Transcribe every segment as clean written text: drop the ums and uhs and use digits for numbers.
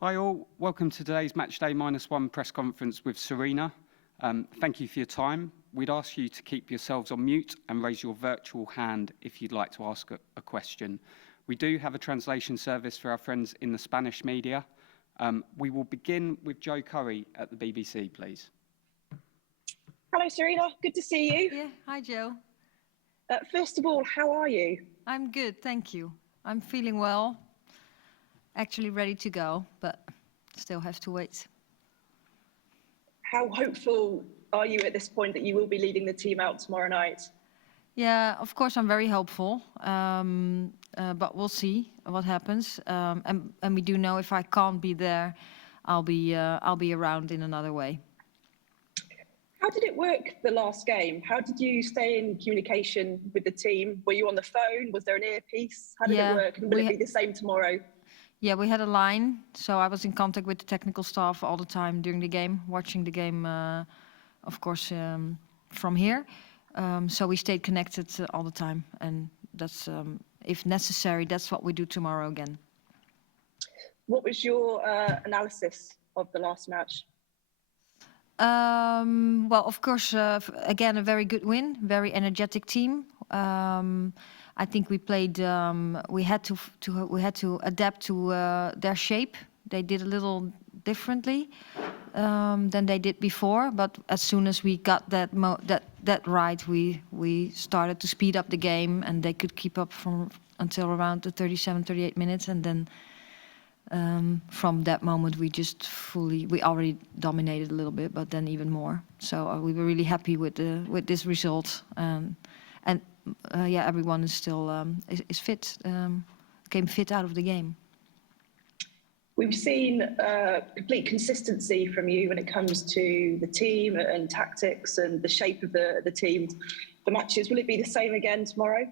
Hi all, welcome to today's Matchday -1 press conference with Sarina. Thank you for your time. We'd ask you to keep yourselves on mute and raise your virtual hand if you'd like to ask a question. We do have a translation service for our friends in the Spanish media. We will begin with Joe Curry at the BBC, please. Hello, Sarina. Good to see you. Yeah, hi, Joe. First of all, how are you? I'm good, thank you. I'm feeling well. Actually ready to go, but still have to wait. How hopeful are you at this point that you will be leading the team out tomorrow night? Yeah, of course I'm very hopeful, but we'll see what happens. And we do know if I can't be there, I'll be around in another way. How did it work the last game? How did you stay in communication with the team? Were you on the phone? Was there an earpiece? How did it work? And will it be the same tomorrow? Yeah, we had a line, so I was in contact with the technical staff all the time during the game, watching the game, of course, from here. So we stayed connected all the time, and that's, if necessary, that's what we do tomorrow again. What was your analysis of the last match? Well, of course, again, a very good win, very energetic team. I think we played. We had to adapt to their shape. They did a little differently than they did before. But as soon as we got that right, we started to speed up the game, and they could keep up until around the 37, 38 minutes, and then from that moment we already dominated a little bit, but then even more. So we were really happy with this result. Yeah, everyone is still is fit, came fit out of the game. We've seen complete consistency from you when it comes to the team and tactics and the shape of the team. The matches, will it be the same again tomorrow?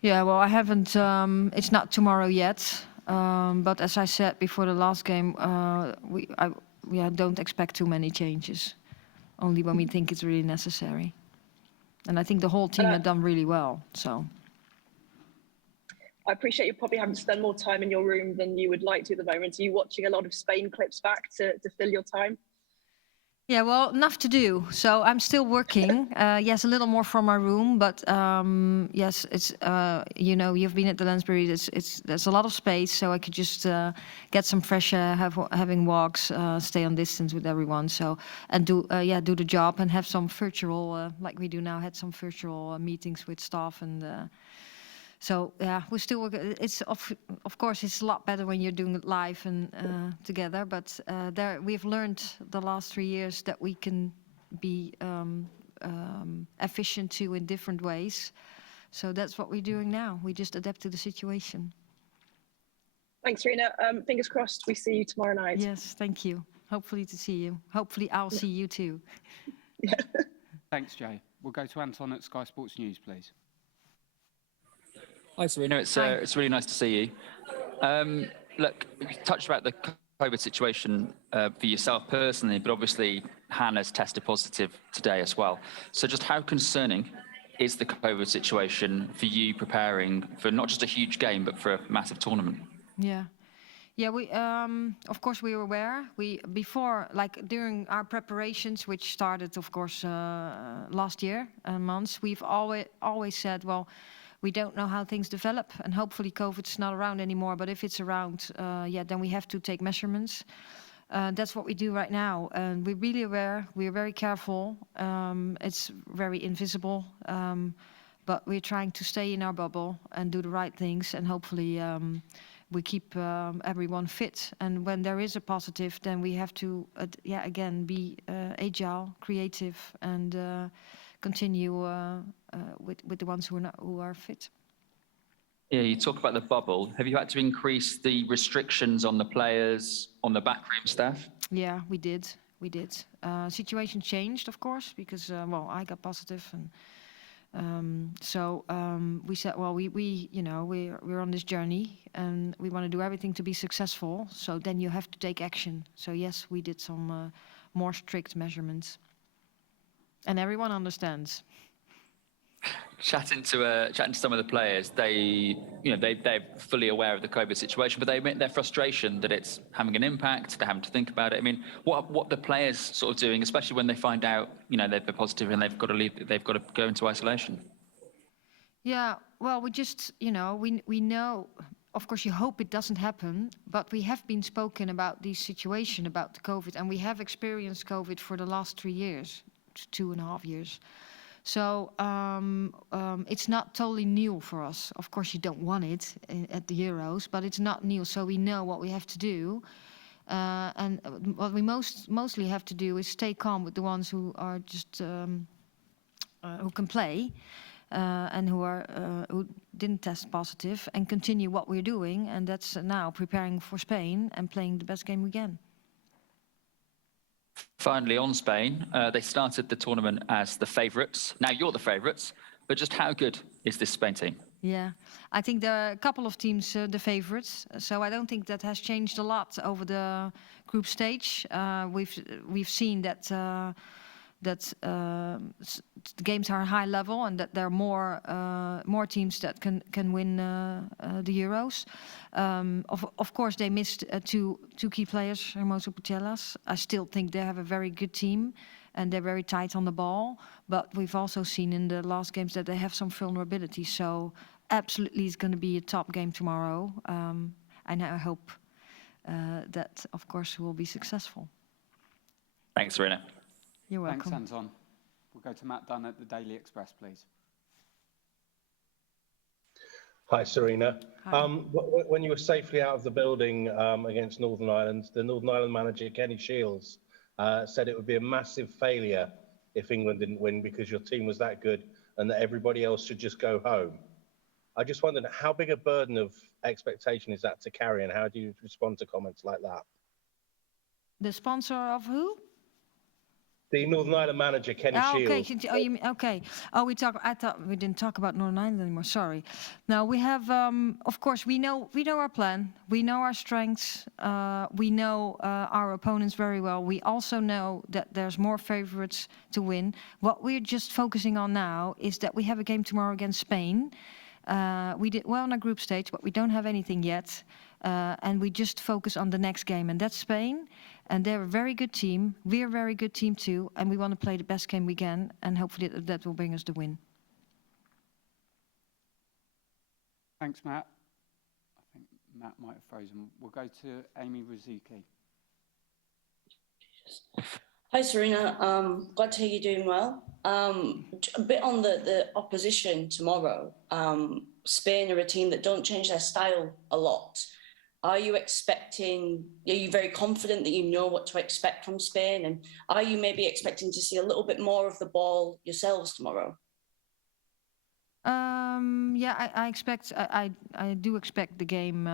Yeah, well, I haven't. It's not tomorrow yet, but as I said before the last game, I don't expect too many changes, only when we think it's really necessary. And I think the whole team had done really well, so. I appreciate you probably having to spend more time in your room than you would like to at the moment. Are you watching a lot of Spain clips back to fill your time? Yeah, well, enough to do. So I'm still working. Yes, a little more from my room, but yes, it's you know, you've been at the Lansbury. There's a lot of space, so I could just get some fresh air, having walks, stay on distance with everyone. So and do the job and have some virtual, like we do now, had some virtual meetings with staff and. So yeah, we still work. It's of course it's a lot better when you're doing it live and together. But we've learned the last 3 years that we can be efficient too in different ways. So that's what we're doing now. We just adapt to the situation. Thanks, Sarina. Fingers crossed we see you tomorrow night. Yes, thank you. Hopefully to see you. Hopefully I'll see you too. Thanks, Jay. We'll go to Anton at Sky Sports News, please. Hi, Sarina. It's really nice to see you. Look, you touched about the COVID situation for yourself personally, but obviously Hannah's tested positive today as well. So just how concerning is the COVID situation for you preparing for not just a huge game, but for a massive tournament? Yeah. Yeah, we of course we were aware. Before, like during our preparations, which started, of course, last year, months, we've always said, well, we don't know how things develop, and hopefully COVID's not around anymore. But if it's around, yeah, then we have to take measurements. That's what we do right now, and we're really aware. We're very careful. It's very invisible, but we're trying to stay in our bubble and do the right things, and hopefully we keep everyone fit. And when there is a positive, then we have to, again, be agile, creative, and continue with the ones who are fit. Yeah, you talk about the bubble. Have you had to increase the restrictions on the players, on the backroom staff? Yeah, we did. Situation changed, of course, because well, I got positive, and so we said, well, we're on this journey, and we want to do everything to be successful. So then you have to take action. So yes, we did some more strict measurements, and everyone understands. chatting to some of the players, they're fully aware of the COVID situation, but they admit their frustration that it's having an impact. They're having to think about it. I mean, what the players sort of doing, especially when they find out they've been positive and they've got to leave, they've got to go into isolation. Yeah, well, we just, we know, of course, you hope it doesn't happen, but we have been spoken about this situation, about the COVID, and we have experienced COVID for the last 3 years, 2.5 years. So it's not totally new for us. Of course, you don't want it at the Euros, but it's not new, so we know what we have to do. And what we mostly have to do is stay calm with the ones who are just who can play. And who didn't test positive, and continue what we're doing, and that's now preparing for Spain and playing the best game we can. Finally, on Spain, they started the tournament as the favourites. Now you're the favourites, but just how good is this Spain team? Yeah, I think there are a couple of teams the favourites, so I don't think that has changed a lot over the group stage. We've seen that the games are high level, and that there are more teams that can win the Euros. Of course, they missed two key players, Hermoso Putellas. I still think they have a very good team, and they're very tight on the ball. But we've also seen in the last games that they have some vulnerability. So absolutely, it's going to be a top game tomorrow, and I hope that, of course, will be successful. Thanks, Sarina. You're welcome. Thanks, Anton. We'll go to Matt Dunn at the Daily Express, please. Hi, Sarina. Hi. When you were safely out of the building against Northern Ireland, the Northern Ireland manager, Kenny Shields, said it would be a massive failure if England didn't win because your team was that good and that everybody else should just go home. I just wondered, how big a burden of expectation is that to carry, and how do you respond to comments like that? The sponsor of who? The Northern Ireland manager, Kenny Shields. Okay. Oh, you mean, okay. Oh, I thought we didn't talk about Northern Ireland anymore. Sorry. Now we have, of course, we know our plan. We know our strengths. We know our opponents very well. We also know that there's more favourites to win. What we're just focusing on now is that we have a game tomorrow against Spain. We did well in our group stage, but we don't have anything yet. And we just focus on the next game, and that's Spain. And they're a very good team. We're a very good team too, and we want to play the best game we can, and hopefully that will bring us the win. Thanks, Matt. I think Matt might have frozen. We'll go to Amy Rizuki. Hi, Sarina. Glad to hear you're doing well. A bit on the opposition tomorrow. Spain are a team that don't change their style a lot. Are you very confident that you know what to expect from Spain? And are you maybe expecting to see a little bit more of the ball yourselves tomorrow? Yeah, I do expect the game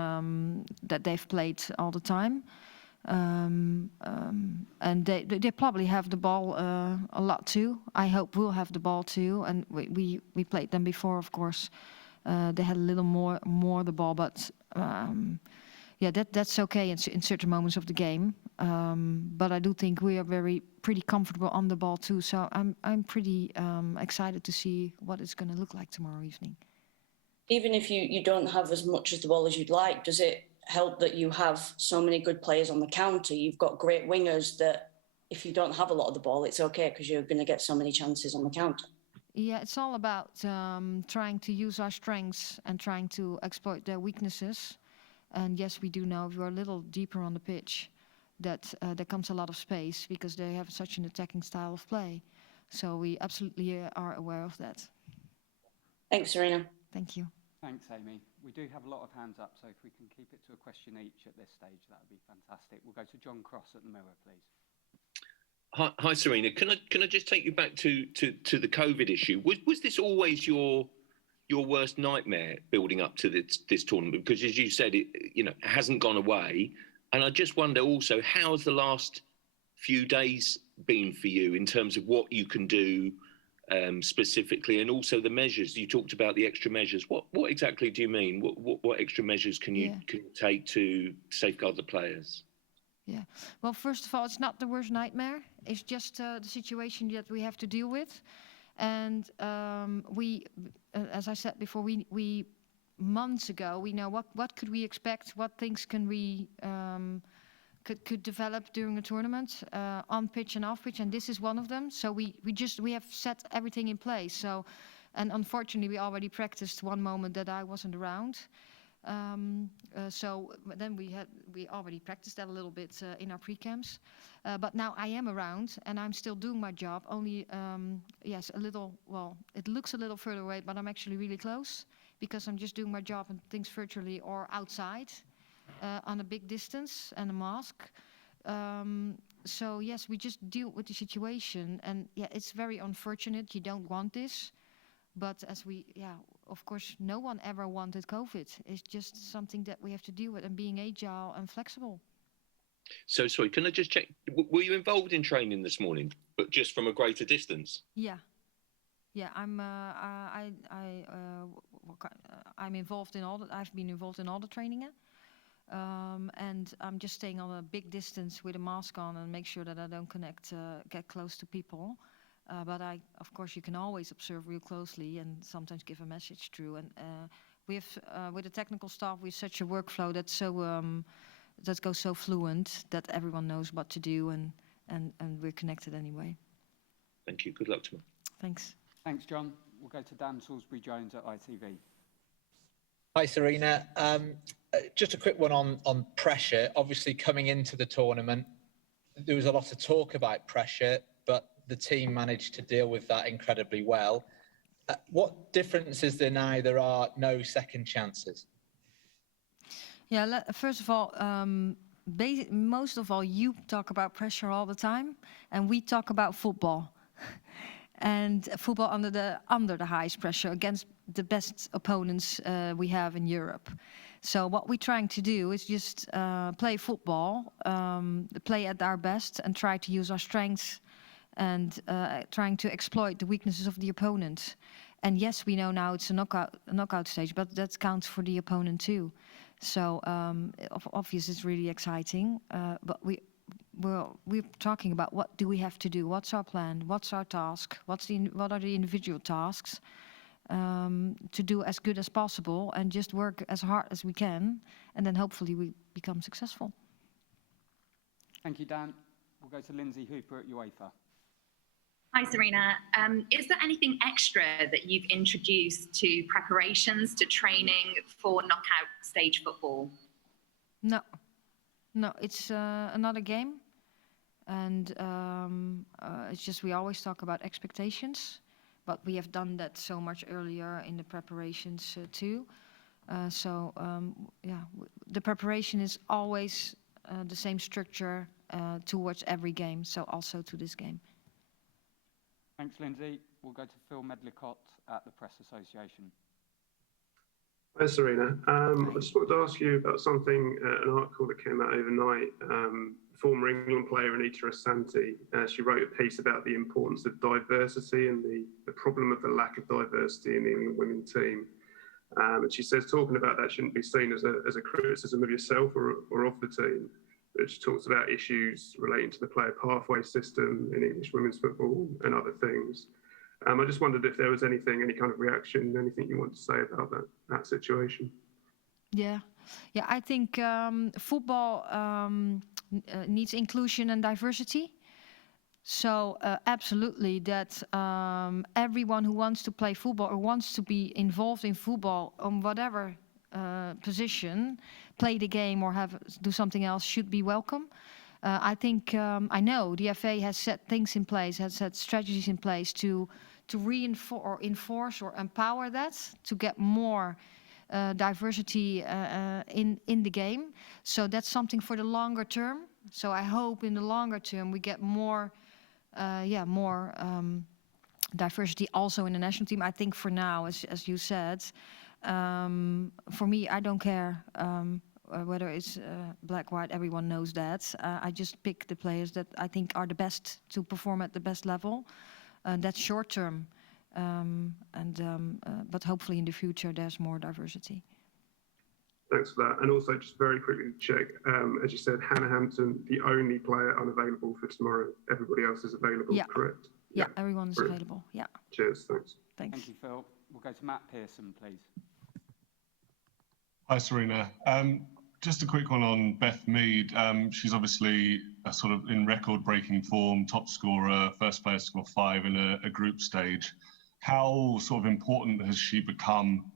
that they've played all the time. And they probably have the ball a lot too. I hope we'll have the ball too. And we played them before, of course. They had a little more the ball, but yeah, that's okay in certain moments of the game. But I do think we are pretty comfortable on the ball too. So I'm pretty excited to see what it's going to look like tomorrow evening. Even if you don't have as much of the ball as you'd like, does it help that you have so many good players on the counter? You've got great wingers that if you don't have a lot of the ball, it's okay because you're going to get so many chances on the counter. Yeah, it's all about trying to use our strengths and trying to exploit their weaknesses. And yes, we do know if you're a little deeper on the pitch that there comes a lot of space because they have such an attacking style of play. So we absolutely are aware of that. Thanks, Sarina. Thank you. Thanks, Amy. We do have a lot of hands up, so if we can keep it to a question each at this stage, that would be fantastic. We'll go to John Cross at the Mirror, please. Hi, Sarina. Can I just take you back to the COVID issue? Was this always your worst nightmare building up to this tournament? Because as you said, it hasn't gone away. And I just wonder also, how has the last few days been for you in terms of what you can do specifically, and also the measures? You talked about the extra measures. What exactly do you mean? What extra measures can you take to safeguard the players? Yeah. Well, first of all, it's not the worst nightmare. It's just the situation that we have to deal with. And we, as I said before, we months ago, we know what could we expect, what things can we could develop during a tournament on pitch and off pitch, and this is one of them. So we have set everything in place. So, and unfortunately, we already practiced one moment that I wasn't around. So then we already practiced that a little bit in our pre-camps. But now I am around and I'm still doing my job. Only, yes, a little, well, it looks a little further away, but I'm actually really close because I'm just doing my job and things virtually or outside on a big distance and a mask. So yes, we just deal with the situation. And yeah, it's very unfortunate. You don't want this. But as of course, no one ever wanted COVID. It's just something that we have to deal with and being agile and flexible. So sorry, can I just check? Were you involved in training this morning, but just from a greater distance? Yeah, I'm involved in all the. I've been involved in all the training, and I'm just staying on a big distance with a mask on and make sure that I don't get close to people. But of course, you can always observe real closely and sometimes give a message through. And we have, with the technical staff, we have such a workflow that's so that goes so fluent that everyone knows what to do, and we're connected anyway. Thank you. Good luck tomorrow. Thanks. Thanks, John. We'll go to Dan Salisbury-Jones at ITV. Hi, Sarina. Just a quick one on pressure. Obviously, coming into the tournament, there was a lot of talk about pressure, but the team managed to deal with that incredibly well. What difference is there now there are no second chances? Yeah, first of all, most of all, you talk about pressure all the time, and we talk about football. And football under the highest pressure against the best opponents we have in Europe. So what we're trying to do is just play football, play at our best, and try to use our strengths and trying to exploit the weaknesses of the opponent. And yes, we know now it's a knockout stage, but that counts for the opponent too. So obviously it's really exciting, but we're talking about what do we have to do, what's our plan, what's our task, what are the individual tasks to do as good as possible and just work as hard as we can, and then hopefully we become successful. Thank you, Dan. We'll go to Lindsay Hooper at UEFA. Hi, Sarina. Is there anything extra that you've introduced to preparations, to training for knockout stage football? No, it's another game. And it's just we always talk about expectations, but we have done that so much earlier in the preparations too. The preparation is always the same structure towards every game, so also to this game. Thanks, Lindsay. We'll go to Phil Medlicott at the Press Association. Hi, Sarina. I just wanted to ask you about something, an article that came out overnight. Former England player Anita Asante, she wrote a piece about the importance of diversity and the problem of the lack of diversity in the England women's team. And she says talking about that shouldn't be seen as a criticism of yourself or of the team. But she talks about issues relating to the player pathway system in English women's football and other things. I just wondered if there was any kind of reaction, anything you want to say about that situation. Yeah, I think football needs inclusion and diversity. So absolutely that everyone who wants to play football or wants to be involved in football on whatever position, play the game or do something else, should be welcome. I think I know the FA has set things in place, has set strategies in place to enforce or empower that, to get more diversity in the game. So that's something for the longer term. So I hope in the longer term we get more diversity also in the national team. I think for now, as you said, for me, I don't care whether it's black, white, everyone knows that. I just pick the players that I think are the best to perform at the best level. That's short term. But hopefully in the future there's more diversity. Thanks for that. And also just very quickly to check, as you said, Hannah Hampton, the only player unavailable for tomorrow. Everybody else is available, correct? Yeah, everyone is Brilliant. available. Yeah, Cheers. Thanks. thanks. Thank you, Phil. We'll go to Matt Pearson, please. Hi, Sarina. Just a quick one on Beth Mead. She's obviously sort of in record-breaking form, top scorer, first player to score 5 in a group stage. How sort of important has she become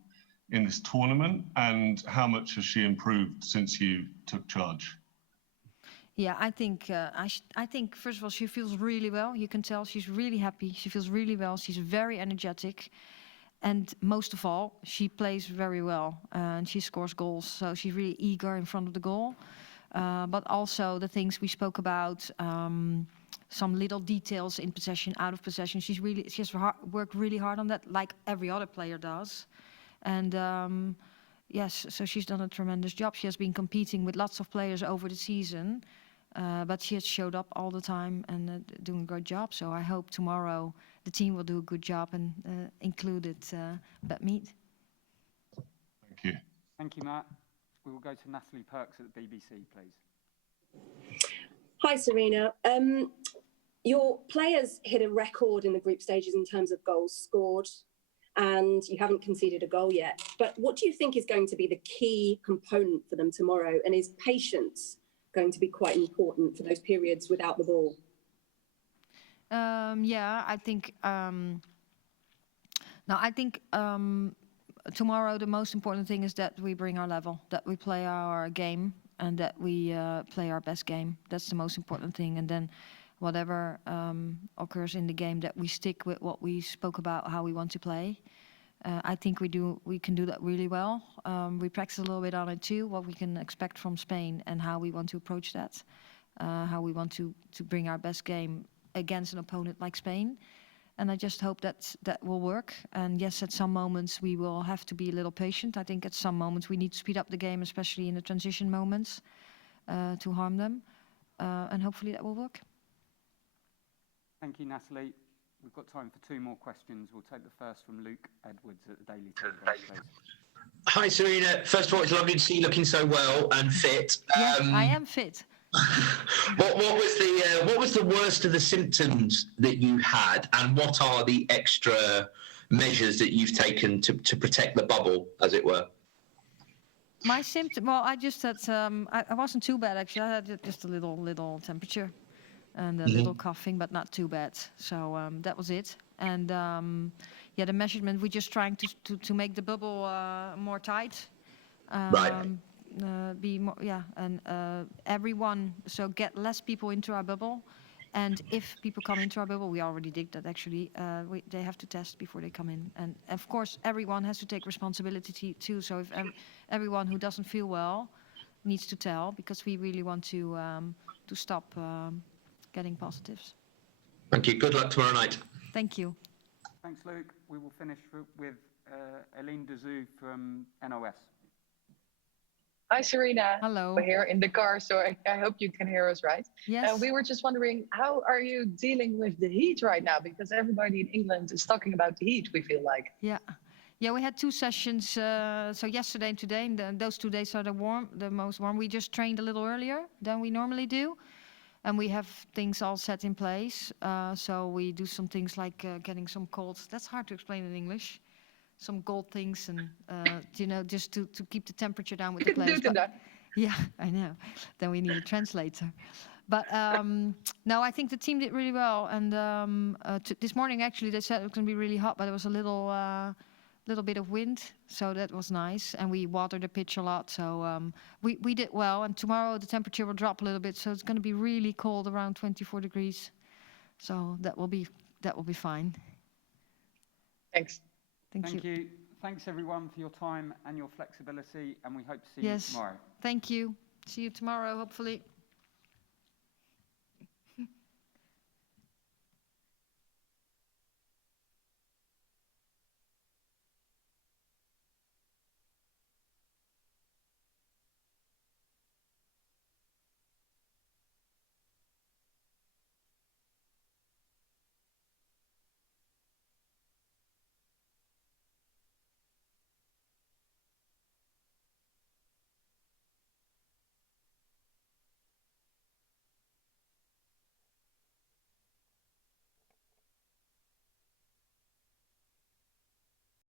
in this tournament, and how much has she improved since you took charge? Yeah, I think I think first of all she feels really well. You can tell she's really happy. She feels really well. She's very energetic, and most of all, she plays very well and she scores goals. So she's really eager in front of the goal. But also the things we spoke about, some little details in possession, out of possession. She has worked really hard on that, like every other player does. And yes, so she's done a tremendous job. She has been competing with lots of players over the season. But she has showed up all the time and doing a great job. So I hope tomorrow the team will do a good job and included Beth Mead. Thank you. Thank you, Matt. We will go to Natalie Perks at the BBC, please. Hi, Sarina. Your players hit a record in the group stages in terms of goals scored, and you haven't conceded a goal yet. But what do you think is going to be the key component for them tomorrow? And is patience going to be quite important for those periods without the ball? Yeah, I think. I think tomorrow the most important thing is that we bring our level, that we play our game, and that we play our best game. That's the most important thing. And then, whatever occurs in the game, that we stick with what we spoke about, how we want to play. I think we can do that really well. We practice a little bit on it too, what we can expect from Spain and how we want to approach that, how we want to bring our best game against an opponent like Spain. And I just hope that will work. And yes, at some moments we will have to be a little patient. I think at some moments we need to speed up the game, especially in the transition moments, to harm them. And hopefully that will work. Thank you, Natalie. We've got time for 2 more questions. We'll take the first from Luke Edwards at the Daily Telegraph, please. Hi, Sarina. First of all, it's lovely to see you looking so well and fit. Yes, I am fit. What was the worst of the symptoms that you had, and what are the extra measures that you've taken to protect the bubble, as it were? My symptom, well, I just had, I wasn't too bad actually. I had just a little temperature and a little coughing, but not too bad. So that was it. And yeah, the measurement, we're just trying to make the bubble more tight. Right. Be more, yeah, and everyone, so get less people into our bubble. And if people come into our bubble, we already did that actually, they have to test before they come in. And of course, everyone has to take responsibility too. So if everyone who doesn't feel well needs to tell, because we really want to stop getting positives. Thank you. Good luck tomorrow night. Thank you. Thanks, Luke. We will finish with Eline Dezou from NOS. Hi, Sarina. Hello. We're here in the car, so I hope you can hear us right. Yes. We were just wondering, how are you dealing with the heat right now? Because everybody in England is talking about the heat, we feel like. Yeah. Yeah, we had 2 sessions, so yesterday and today, and those 2 days are the most warm. We just trained a little earlier than we normally do. And we have things all set in place. So we do some things like getting some cold, that's hard to explain in English, some cold things, and you know, just to keep the temperature down with the players. Yeah, I know. Then we need a translator. But no, I think the team did really well. And this morning, actually, they said it was going to be really hot, but it was a little bit of wind, so that was nice. And we watered the pitch a lot, so we did well. And tomorrow the temperature will drop a little bit, so it's going to be really cold, around 24 degrees. So that will be fine. Thanks. Thank you. Thanks everyone for your time and your flexibility, and we hope to see you tomorrow. Thank you. See you tomorrow, hopefully.